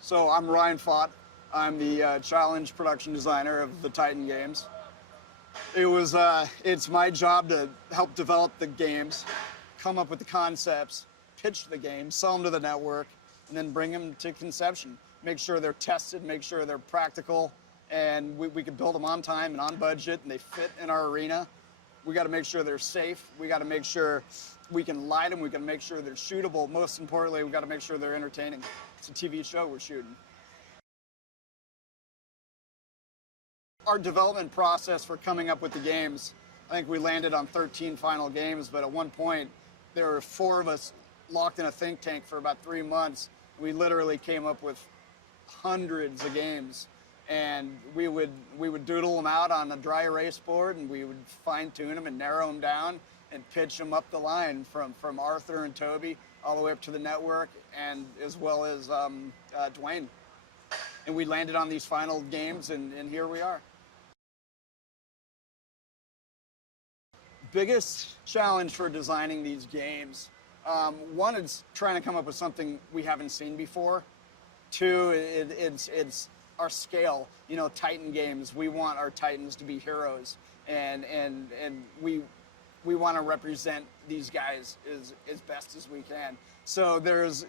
So I'm Ryan Faught. I'm the challenge production designer of the Titan games. It's my job to help develop the games, come up with the concepts, pitch the games, sell them to the network, and then bring them to conception. Make sure they're tested, make sure they're practical, and we can build them on time and on budget, and they fit in our arena. We got to make sure they're safe. We got to make sure we can light them. We got to make sure they're shootable. Most importantly, we got to make sure they're entertaining. It's a TV show we're shooting. Our development process for coming up with the games, I think we landed on 13 final games, but at one point there were 4 of us locked in a think tank for about 3 months. We literally came up with hundreds of games, and we would doodle them out on a dry erase board, and we would fine tune them and narrow them down and pitch them up the line from Arthur and Toby all the way up to the network, and as well as Dwayne. And we landed on these final games, and here we are. Biggest challenge for designing these games, one is trying to come up with something we haven't seen before. 2, it's our scale. You know, Titan games, we want our Titans to be heroes, and we want to represent these guys as best as we can. So there was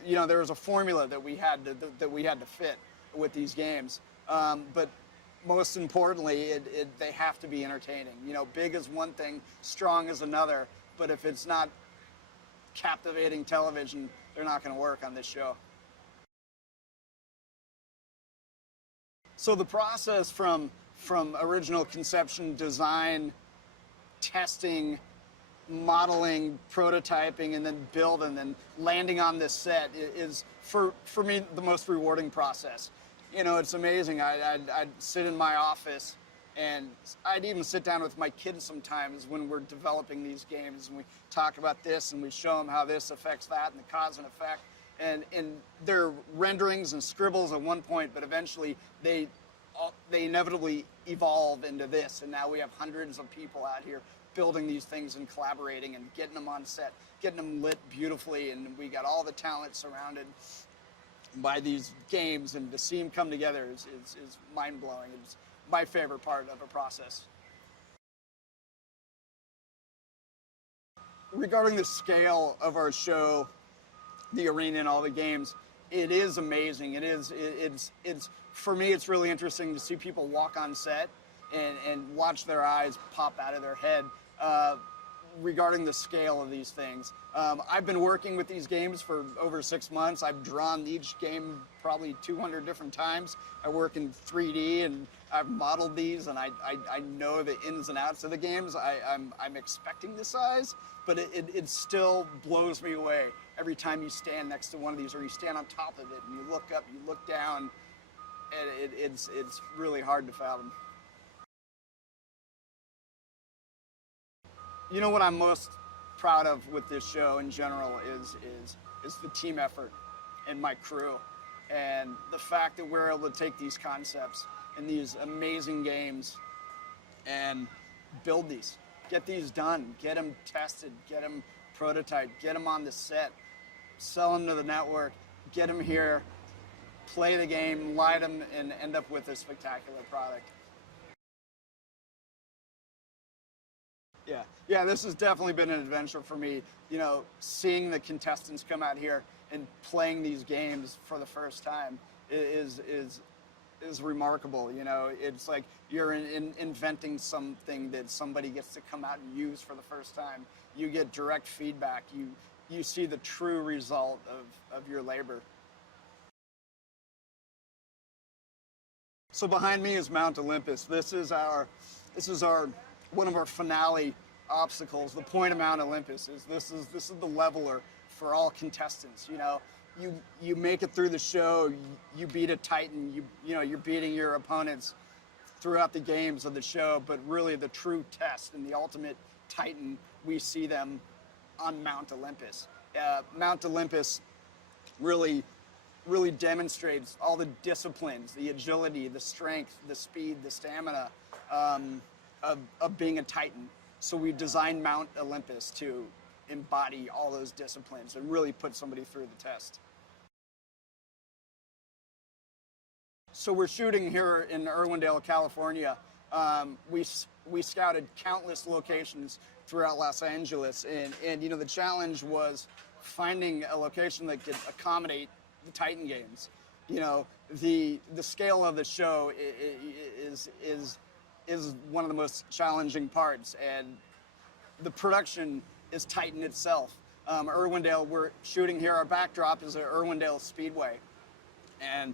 a formula that we had to fit with these games, but most importantly, they have to be entertaining. You know, big is one thing, strong is another, but if it's not captivating television, they're not going to work on this show. So the process from original conception, design, testing, modeling, prototyping, and then build, and then landing on this set is for me the most rewarding process. You know, it's amazing. I'd sit in my office, and I'd even sit down with my kids sometimes when we're developing these games, and we talk about this, and we show them how this affects that, and the cause and effect. And they're renderings and scribbles at one point, but eventually they inevitably evolve into this, and now we have hundreds of people out here building these things and collaborating and getting them on set, getting them lit beautifully, and we got all the talent surrounded by these games, and to see them come together is mind-blowing. It's my favorite part of a process. Regarding the scale of our show, the arena and all the games, it is amazing. It's for me, it's really interesting to see people walk on set and watch their eyes pop out of their head regarding the scale of these things. I've been working with these games for over 6 months. I've drawn each game probably 200 different times. I work in 3D, and I've modeled these, and I know the ins and outs of the games. I'm expecting the size, but it still blows me away every time you stand next to one of these, or you stand on top of it and you look up, you look down, and it's really hard to fathom. You know what I'm most proud of with this show in general is the team effort and my crew, and the fact that we're able to take these concepts and these amazing games and build these, get these done, get them tested, get them prototyped, get them on the set, sell them to the network, get them here, play the game, light them, and end up with a spectacular product. Yeah, this has definitely been an adventure for me. You know, seeing the contestants come out here and playing these games for the first time is remarkable. You know, it's like you're inventing something that somebody gets to come out and use for the first time. You get direct feedback. You see the true result of your labor. So behind me is Mount Olympus. This is one of our finale obstacles. The point of Mount Olympus is this is the leveler for all contestants. You know, you make it through the show, you beat a Titan, you're beating your opponents throughout the games of the show, but really the true test and the ultimate Titan, we see them on Mount Olympus. Mount Olympus really demonstrates all the disciplines, the agility, the strength, the speed, the stamina of being a Titan. So we designed Mount Olympus to embody all those disciplines and really put somebody through the test. So we're shooting here in Irwindale, California. We scouted countless locations throughout Los Angeles, and the challenge was finding a location that could accommodate the Titan Games. The scale of the show is one of the most challenging parts, and the production is Titan itself. Irwindale, we're shooting here. Our backdrop is at Irwindale Speedway, and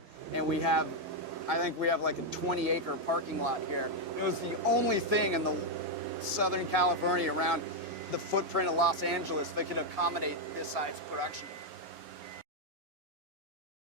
I think we have like a 20-acre parking lot here. It was the only thing in the Southern California around the footprint of Los Angeles that could accommodate this size production.